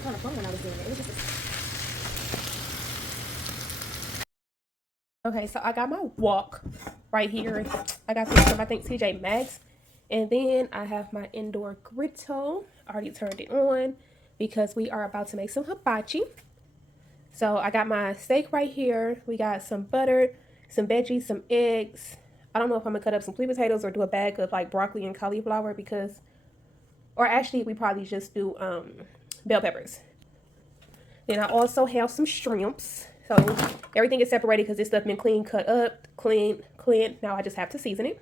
was kind of fun when I was doing it. It was just okay, so I got my wok right here. I got this from I think TJ Maxx. And then I have my indoor griddle. I already turned it on because we are about to make some hibachi. So I got my steak right here. We got some butter, some veggies, some eggs. I don't know if I'm gonna cut up some sweet potatoes or do a bag of like broccoli and cauliflower because, or actually we probably just do bell peppers. Then I also have some shrimps. So everything is separated because this stuff been clean, cut up, clean. Now I just have to season it.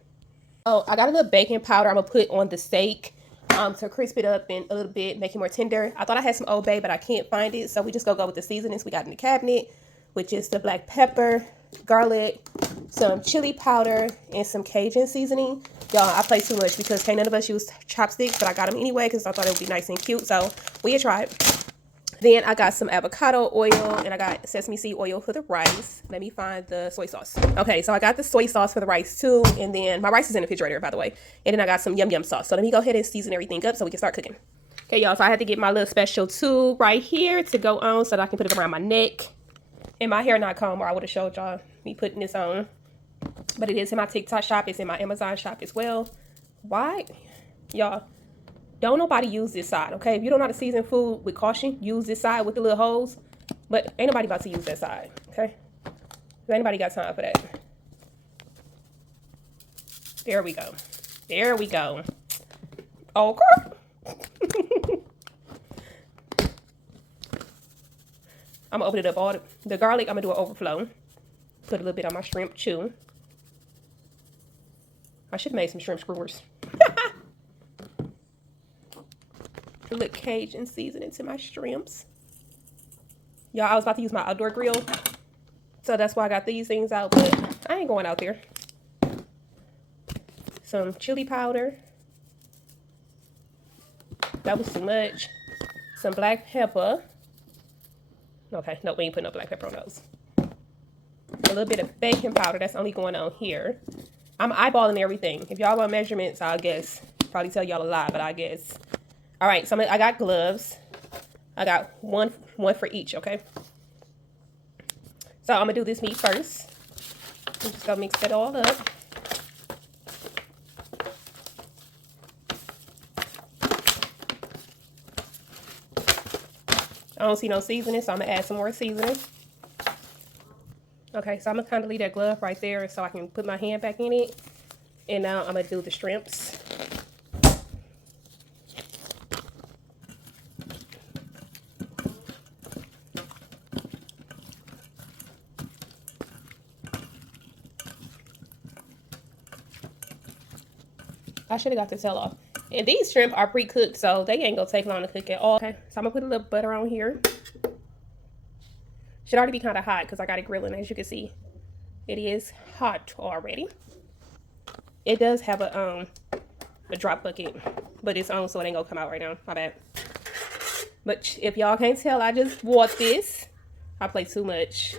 Oh, I got a little baking powder I'm gonna put on the steak to crisp it up and a little bit, make it more tender. I thought I had some Old Bay, but I can't find it. So we just go with the seasonings we got in the cabinet, which is the black pepper, garlic, some chili powder, and some Cajun seasoning. Y'all, I play too much because can't none of us use chopsticks, but I got them anyway because I thought it would be nice and cute. So we try it. Then I got some avocado oil and I got sesame seed oil for the rice. Let me find the soy sauce. Okay, so I got the soy sauce for the rice too. And then my rice is in the refrigerator, by the way. And then I got some yum yum sauce. So let me go ahead and season everything up so we can start cooking. Okay, y'all, so I had to get my little special tube right here to go on so that I can put it around my neck. And my hair not comb, or I would have showed y'all me putting this on. But it is in my TikTok shop. It's in my Amazon shop as well. Why? Y'all. Don't nobody use this side, okay? If you don't know how to season food with caution, use this side with the little holes. But ain't nobody about to use that side, okay? Ain't nobody got time for that. There we go. There we go. Okay. I'm gonna open it up all the garlic. I'm gonna do an overflow. Put a little bit on my shrimp too. I should have made some shrimp skewers. A little Cajun seasoning to my shrimps. Y'all, I was about to use my outdoor grill. So that's why I got these things out, but I ain't going out there. Some chili powder. That was too much. Some black pepper. Okay, no, we ain't putting no black pepper on those. A little bit of baking powder. That's only going on here. I'm eyeballing everything. If y'all want measurements, I guess. Probably tell y'all a lie, but I guess. All right, so I got gloves. I got one for each, okay? So I'm gonna do this meat first. I'm just gonna mix it all up. I don't see no seasoning, so I'm gonna add some more seasoning. Okay, so I'm gonna kind of leave that glove right there so I can put my hand back in it. And now I'm gonna do the shrimps. I should have got the tail off. And these shrimp are pre-cooked, so they ain't gonna take long to cook at all. Okay, so I'm gonna put a little butter on here. Should already be kind of hot because I got it grilling, as you can see. It is hot already. It does have a drop bucket, but it's on, so it ain't gonna come out right now. My bad. But if y'all can't tell, I just bought this. I play too much.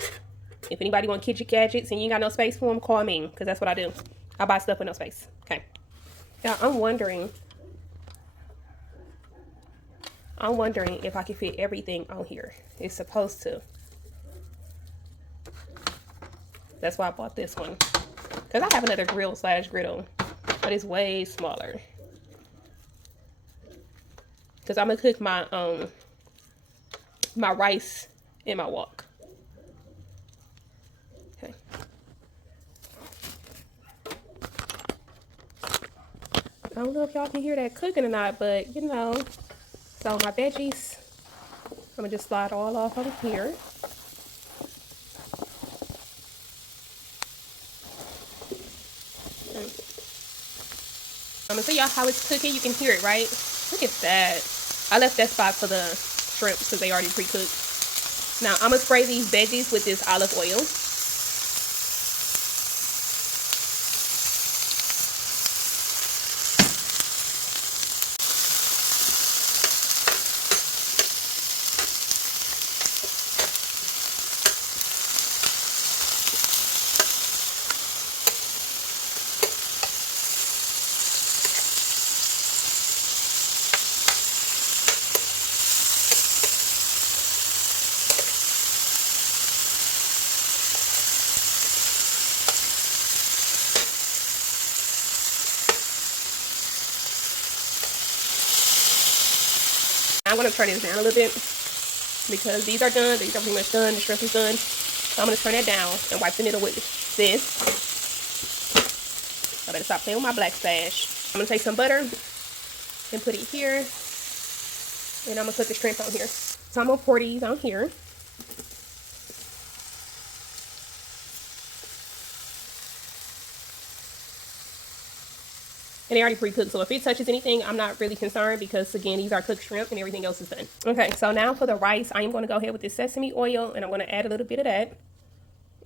If anybody want kitchen gadgets and you ain't got no space for them, call me, because that's what I do. I buy stuff with no space. Okay. Now, I'm wondering if I can fit everything on here. It's supposed to. That's why I bought this one. Because I have another grill/griddle, but it's way smaller. Because I'm going to cook my my rice in my wok. Okay. I don't know if y'all can hear that cooking or not, but you know. So my veggies, I'm gonna just slide all off over here. I'm gonna show y'all how it's cooking. You can hear it, right? Look at that. I left that spot for the shrimp because they already pre-cooked. Now I'm gonna spray these veggies with this olive oil. I'm going to turn this down a little bit because these are done. These are pretty much done. The shrimp is done. So I'm going to turn that down and wipe the middle with this. I better stop playing with my black stash. I'm going to take some butter and put it here. And I'm going to put the shrimp on here. So I'm going to pour these on here. And they already pre-cooked, so if it touches anything, I'm not really concerned because, again, these are cooked shrimp and everything else is done. Okay, so now for the rice, I am going to go ahead with the sesame oil, and I'm going to add a little bit of that.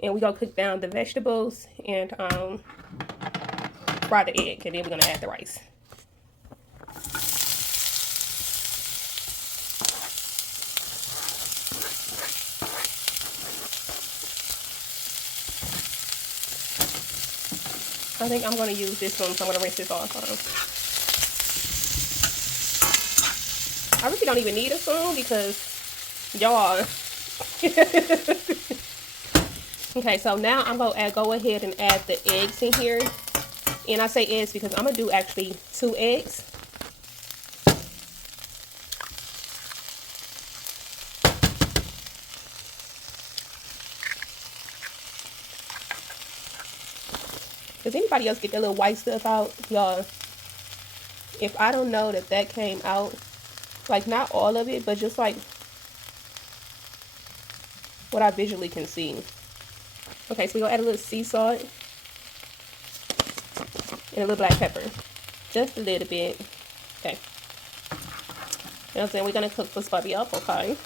And we're going to cook down the vegetables and fry the egg, and then we're going to add the rice. I think I'm going to use this one, so I'm going to rinse this off. I really don't even need a spoon because, y'all. Okay, so now I'm going to go ahead and add the eggs in here. And I say eggs because I'm going to do actually 2 eggs. Does anybody else get that little white stuff out? Y'all, if I don't know that came out, like not all of it, but just like what I visually can see. Okay, so we're going to add a little sea salt and a little black pepper. Just a little bit. Okay. You know what I'm saying? We're going to cook this puppy up, okay?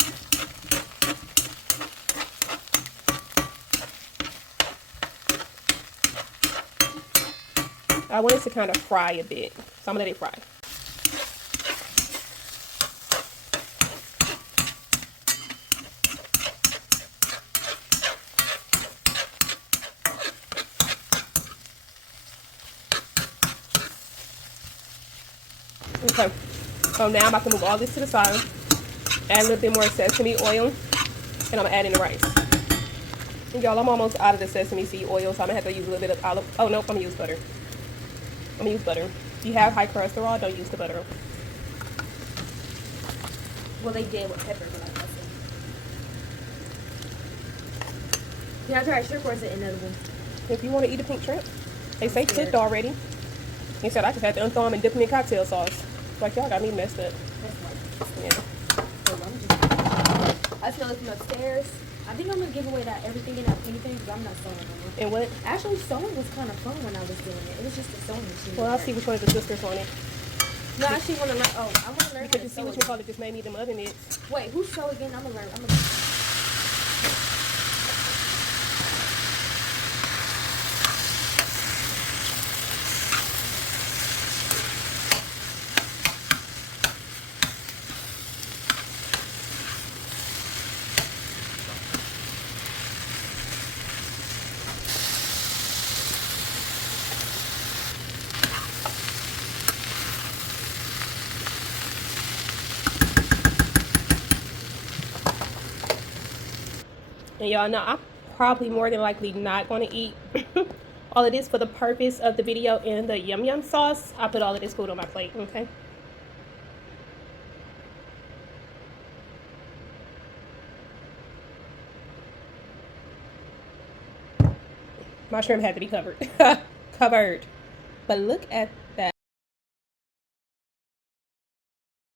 I want it to kind of fry a bit, so I'm going to let it fry. Okay, so now I'm about to move all this to the side, add a little bit more sesame oil, and I'm going to add in the rice. Y'all, I'm almost out of the sesame seed oil, so I'm going to have to use a little bit of olive. Oh, nope, I'm going to use butter. I'm going to use butter. If you have high cholesterol, don't use the butter. Well, they did with pepper, but like I said. Yeah, I tried shrimp, or is it inedible? If you want to eat a pink shrimp, they say cooked already. He said I just had to unthaw them and dip them in cocktail sauce. Like, y'all got me messed up. That's right. Yeah. I smell it from upstairs. I think I'm going to give away that everything in that penny thing because I'm not sewing anymore. And what? Actually, sewing was kind of fun when I was doing it. It was just a sewing machine. Well, I'll see which one of the sisters on it. No, I actually want to learn. Oh, I want to learn Because how you to see sew which again. one just made me them oven mitts. Wait, who's sew again? I'm going to learn. And y'all know I'm probably more than likely not going to eat all of this for the purpose of the video and the yum yum sauce. I put all of this food on my plate, okay? My shrimp had to be covered. Covered. But look at